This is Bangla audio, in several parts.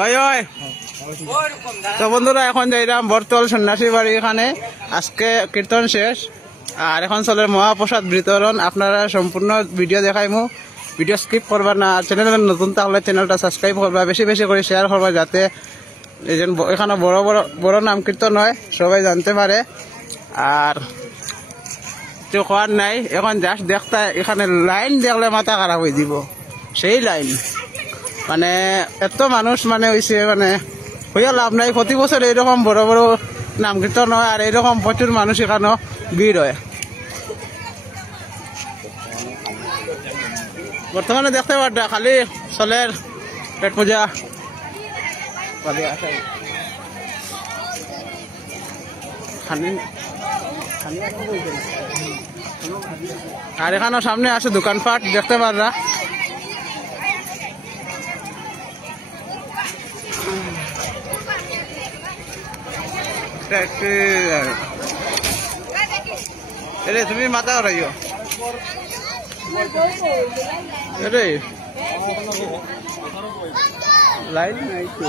ওই ওই তো বন্ধুরা এখন যাইলাম বরতল সন্ন্যাসী বাড়ি। এখানে আজকে কীর্তন শেষ আর এখন চলে মহাপ্রসাদ বিতরণ। আপনারা সম্পূর্ণ ভিডিও দেখাইমু, ভিডিও স্কিপ করবা না। চ্যানেল নতুন থাকলে চ্যানেলটা সাবস্ক্রাইব করবা, বেশি বেশি করে শেয়ার করবা, যাতে এখানে বড় বড় বড় নাম কীর্তন হয় সবাই জানতে পারে। আর কেউ খাওয়ার নাই, এখন জাস্ট দেখতে এখানে লাইন দেখলে মাথা খারাপ হয়ে দিব। সেই লাইন মানে এত মানুষ মানে হয়েছে, মানে হইয়া লাভ নাই। প্রতি বছর এইরকম বড় বড় নাম কীর্তন হয় আর এইরকম প্রচুর মানুষ এখানেও ভিড় হয়। বর্তমানে দেখতে পারটা খালি চলের পেট পূজা আর এখানেও সামনে আছে দোকানপাট দেখতে পাররা। তুমি মাথা করাইও লাইন নাই তো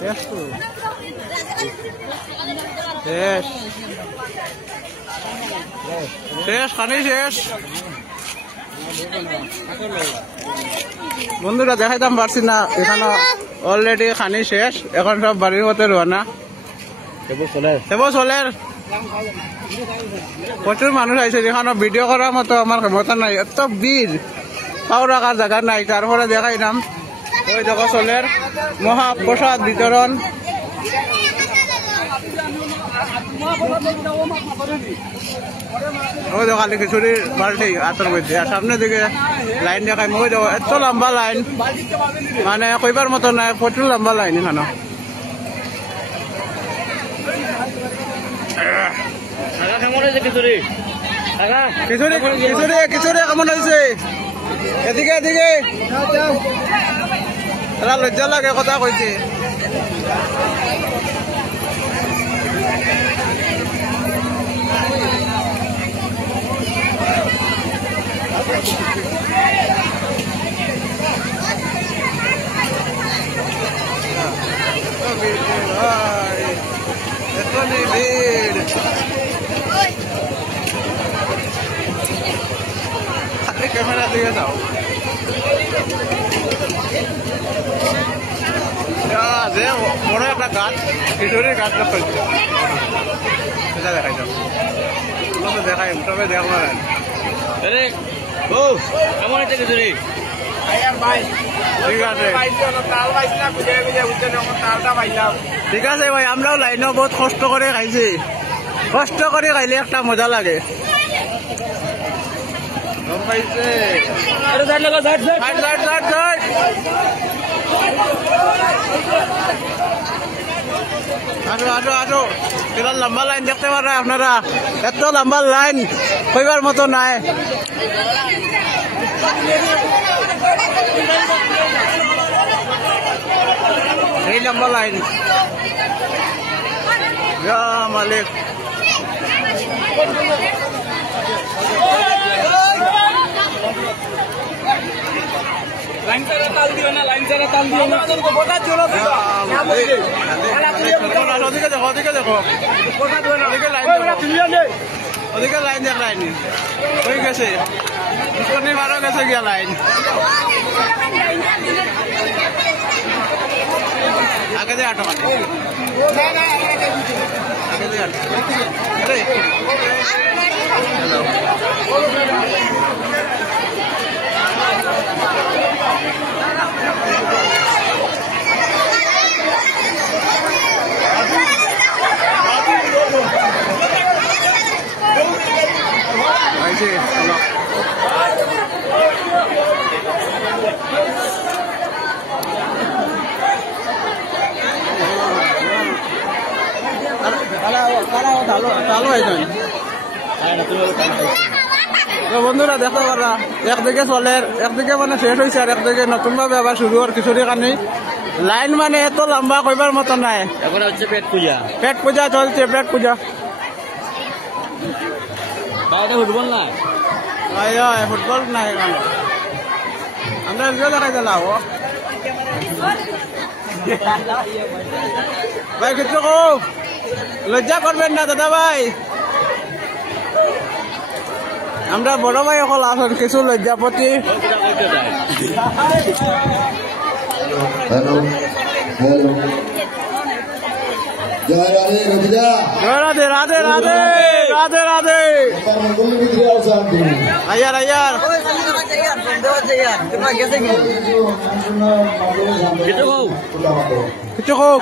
শেষ শেষ খানি শেষ। বন্ধুরা দেখাইতাম পারছি না, এখানে অলরেডি খানি শেষ। এখন সব বাড়ির মতো রওনা। চলের প্রচুর মানুষ আইছে, যেখানে ভিডিও করার মতো আমার ক্ষমতা নাই, এত ভিড় পাও রাখার জায়গা নাই। তারপরে দেখাইলাম ওই দেখো চলের মহাপ্রসাদ বিতরণ। ওই দেখো খালি খিচুড়ির বাল্টি হাতের মধ্যে। আর সামনে দিকে লাইন দেখাই, ওই দেখো এত লম্বা লাইন, মানে কইবার মতো নাই, প্রচুর লম্বা লাইন এখানে। খিচুড়ি কেমন হয়েছে? এদিকে এদিকে এরা লজ্জা লাগে কথা কইছে। ক্যামেরা দিয়ে যাও, বড় একটা গাছ, খিচুড়ির গাছটা ফেলছে, সেটা দেখাই যাও। দেখাই তবে দেখবো না। কেমন হয়েছে খিচুড়ি? ঠিক আছে ভাই, আমরাও লাইনও বহুত কষ্ট করে খাইছি। কষ্ট করে খাইলে একটা মজা লাগে। লম্বা লাইন দেখতে পারেন আপনারা, এত লম্বা লাইন কইবার মতো নাই। এই লম্বা লাইন মালিক। তাল দিও না, লাইন ছাড়া তাল দিও না। ওদিকে দেখো, ওদিকে দেখো, ওদিকে লাইন দেখ, লাইন হয়ে গেছে, বারো গেছে গিয়া লাইন। আগে দিয়ে আটো, আগে দিয়ে আটো। বন্ধুরা দেখতে পারা, একদিকে চলের, একদিকে মানে শেষ হয়েছে আর একদিকে নতুন ভাবে আবার শুরু হওয়ার খিচুড়ি কানি। লাইন মানে এত লম্বা কইবার মতো নাই। এখন হচ্ছে পেট পূজা, পেট পূজা চলছে, পেট পূজা। ফুটবল নাই, ফুটবল নাই, আমরা দেখাই দিলাম। ভাই কিছু লজ্জা করবেন না দাদা ভাই, আমরা বড় ভাই সকল আসুন কিছু লজ্জাপতি। জয় রাধে রবিদা, জয় রাধে রাধে রাধে রাধে রাধে। আয়ার আয়ার কিছু হোক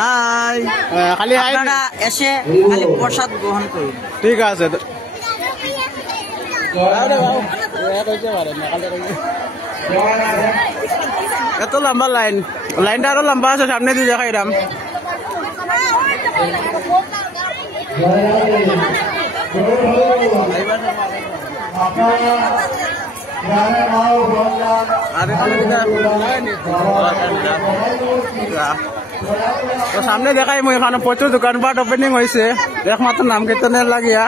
খালি এসে খালি প্রসাদ গ্রহণ করুন। ঠিক আছে। এত লম্বা লাইন, লাইনটা আরো লম্বা আছে, সামনে দিয়ে দেখাই রাম। তো সামনে দেখাই মই এখানে প্রচুর দোকানপাট ওপেনিং হয়েছে, একমাত্র নাম কীর্তনের লাগিয়া।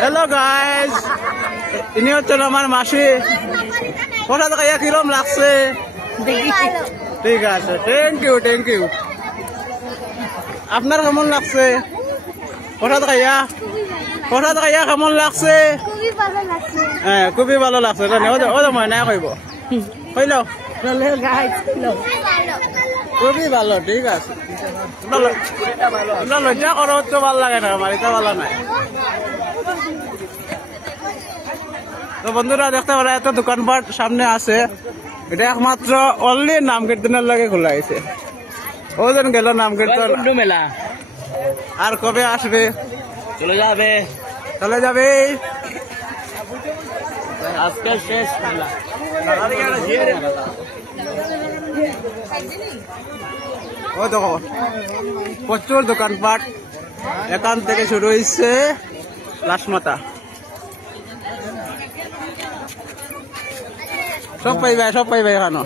হ্যালো গাইস, ইনি হচ্ছেন আমার মাসি। প্রসাদ খাইয়া কিরম লাগছে? ঠিক আছে, থ্যাংক ইউ থ্যাংক ইউ। আপনার কেমন লাগছে প্রসাদ খাইয়া? প্রসাদ খাইয়া কেমন লাগছে? হ্যাঁ খুবই ভালো লাগছে। ও ময়না কইব কইল খুবই ভালো। ঠিক আছে, লজ্জা করো তো ভালো লাগে না, আমার এটা ভালো নাই। তো বন্ধুরা দেখতে পারা এত দোকানপাট সামনে আছে, এটা একমাত্র অনলি নাম কীর্তনের লাগে খোলা হয়েছে। ওজন গেল নাম কীর্তন মেলা, আর কবে আসবে? চলে যাবে চলে যাবে, আজকে শেষ মেলা। ও দেখো প্রচুর দোকানপাট, এখান থেকে শুরু হয়েছে লাশমাতা। সব পাইবে সব পাইবে এখানো।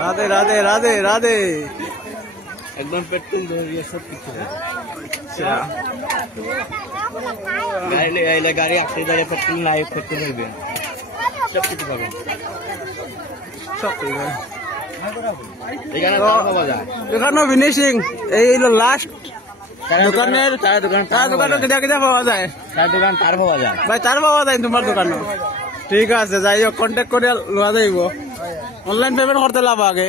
রাধে রাধে রাধে রাধে। একদম পেট্রোল ধরিয়ে সব কিছু গাড়ি আসতে দাঁড়িয়ে পেট্রোল নাই করতে পারবে, সব কিছু পাবেন, সব পাইবে এখানে। ফিনিশিং এই লাস্ট দোকানের, দোকানে কেটা কেটা পাওয়া যায়? দোকান তার পাওয়া যায় ভাই, তার পাওয়া যায় তোমার দোকানে? ঠিক আছে, যাই হোক কন্ট্যাক্ট করে লওয়া যাইব। অনলাইন পেমেন্ট করতে লাভ আগে।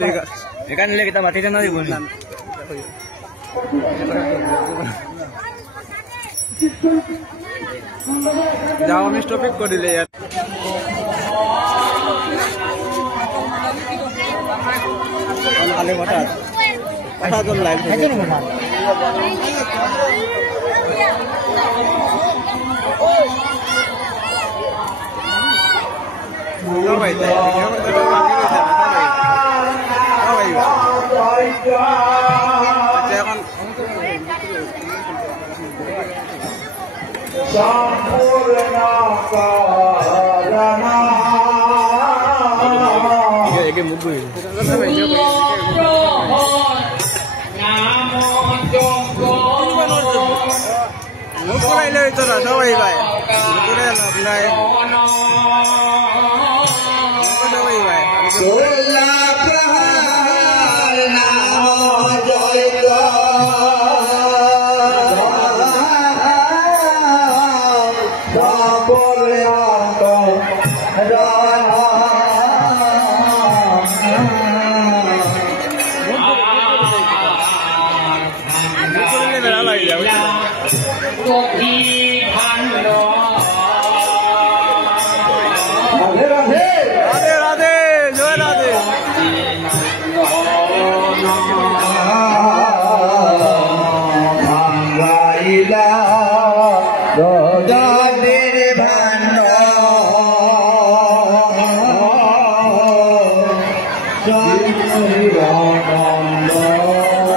ঠিক আছে, এখানে নিলে কেটা মাটিতে না দিব যাও, আমি স্টপিক করে দিলে খালি হঠাৎ হঠাৎ লাইভ এখন সবাই ভাই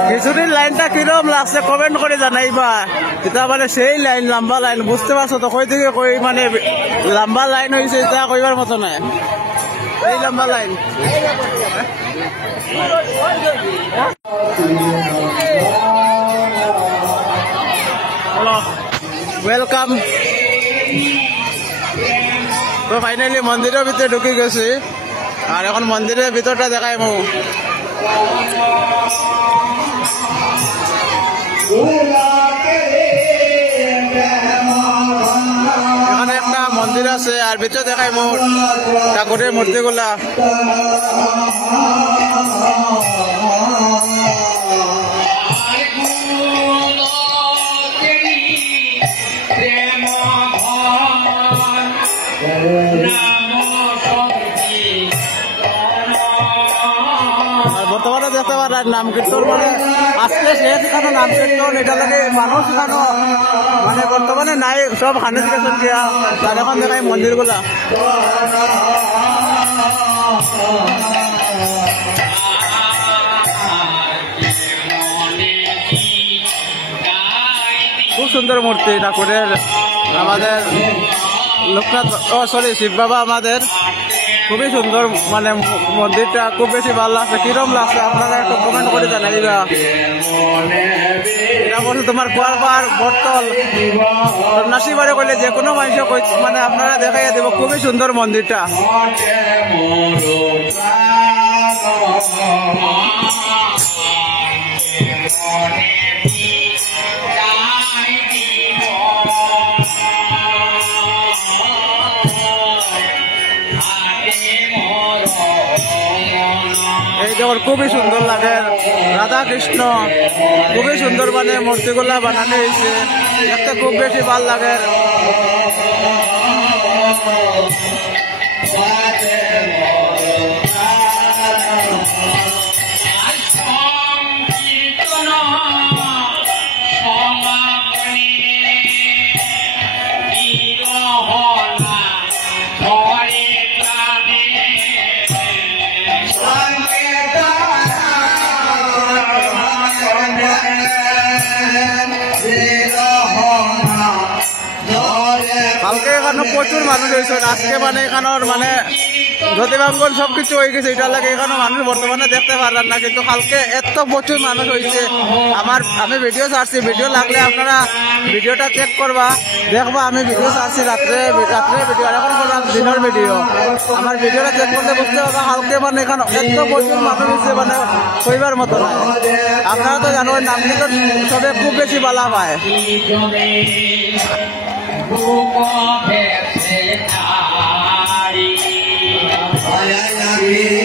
কিছুদিন লাইনটা কিরম লাগছে কমেন্ট করে জানাইবা। এটা মানে সেই লাইন, লম্বা লাইন, বুঝতে পারছো তো? কই থেকে কই মানে লম্বা লাইন হয়েছে, এটা কইবার মতো নাই। এই লম্বা লাইন ওয়েলকাম। তো ফাইনালি মন্দিরের ভিতরে ঢুকে গেছি আর এখন মন্দিরের ভিতরটা দেখাই মু। এখানে একটা মন্দির আছে আর ভিতরে দেখাই মু ঠাকুরের মূর্তিগুলা। বর্তমানে দেখতে পারেন নাম কীর্তন মানে আজকে শেষ এখানে নাম কীর্তন এটা লাগে মানুষ এখানে মানে বর্তমানে নাই, সব হানে গেছেন গিয়া। তার এখন দেখাই মন্দিরগুলা। খুব সুন্দর মূর্তি ঠাকুরের। আমাদের লোকনাথ শিব বাবা আমাদের খুবই সুন্দর, মানে মন্দিরটা খুব বেশি ভালো লাগছে। কিরম লাগছে আপনারা একটু কমেন্ট করে জানাইবা। এটা বলছে তোমার গোয়ালপাড় বটতল নাসিবারে কইলে যে কোনো মানুষ মানে আপনারা দেখাইয়া দেব। খুবই সুন্দর মন্দিরটা। এই দেখুন খুবই সুন্দর লাগে, রাধা কৃষ্ণ খুবই সুন্দর মানে মূর্তিগুলা বানানো হয়েছে, দেখতে খুব বেশি ভাল লাগে। কালকে এখানে প্রচুর মানুষ হয়েছে, আজকে মানে এখানোর মানে জ্যোতিবাঙ্গন সবকিছু হয়ে গেছে। এটা লাগে এখানে মানুষ বর্তমানে দেখতে পারলাম না, কিন্তু কালকে এত প্রচুর মানুষ হয়েছে। আমি ভিডিও ছাড়ছি, ভিডিও লাগলে আপনারা ভিডিওটা চেক করবা, দেখবা আমি ভিডিও ছাড়ছি রাত্রে ভিডিও, আর এখন করলাম দিনের ভিডিও। আমার ভিডিওটা চেক করলে বুঝতে পারবা কালকে মানে এখানে এত প্রচুর মানুষ হয়েছে, মানে কইবার মতো না। আপনারা তো জানো নাম কিন্তু সবে খুব বেশি বালা পায়। Ay, ay, ay.